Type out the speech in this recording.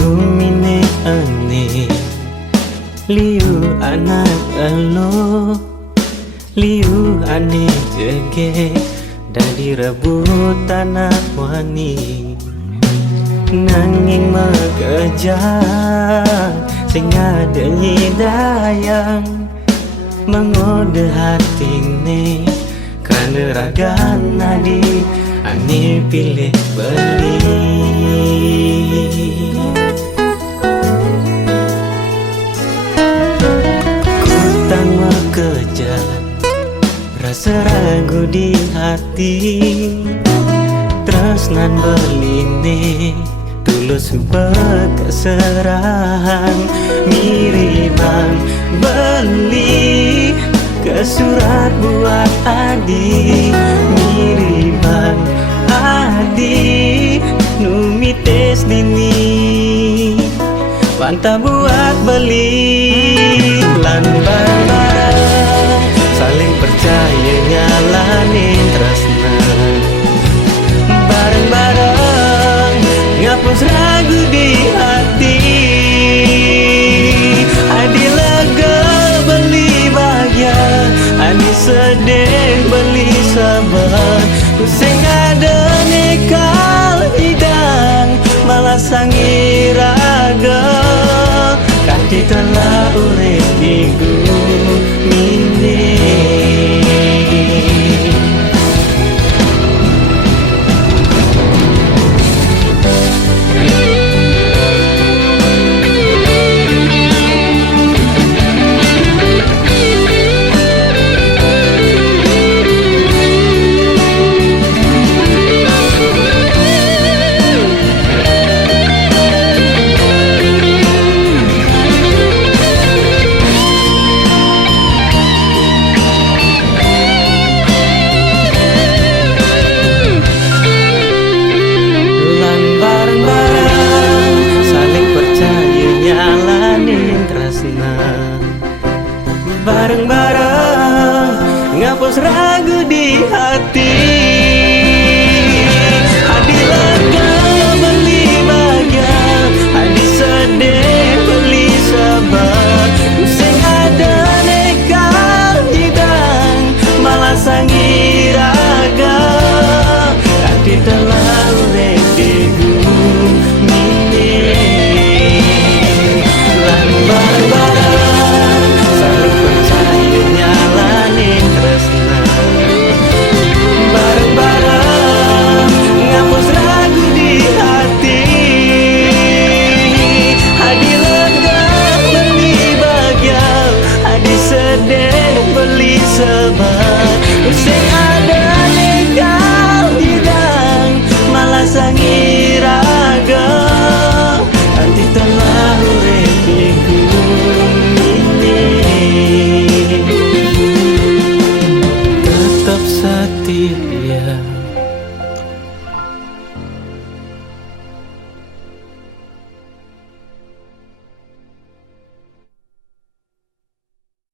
Rumine ane liu anak elo, liu ane jege dari rebutan anak wani. Nanging mengejar sing adenyi dayang mengode hatine karena ragan nadi ane pilih beli. Kutang mengejar rasa ragu di hati, tresnan beline tulus bekeserahan miriban beli ke surat buat adi miriban adi numites dini panta buat beli lan bareng saling percaya nyalanin tresna bareng-bareng ngapus ragu di hati. Adi lega beli bahagia, adi sedih beli sabar. Kusing ada nekal hidang malah sangi raga kanti telah urip minggu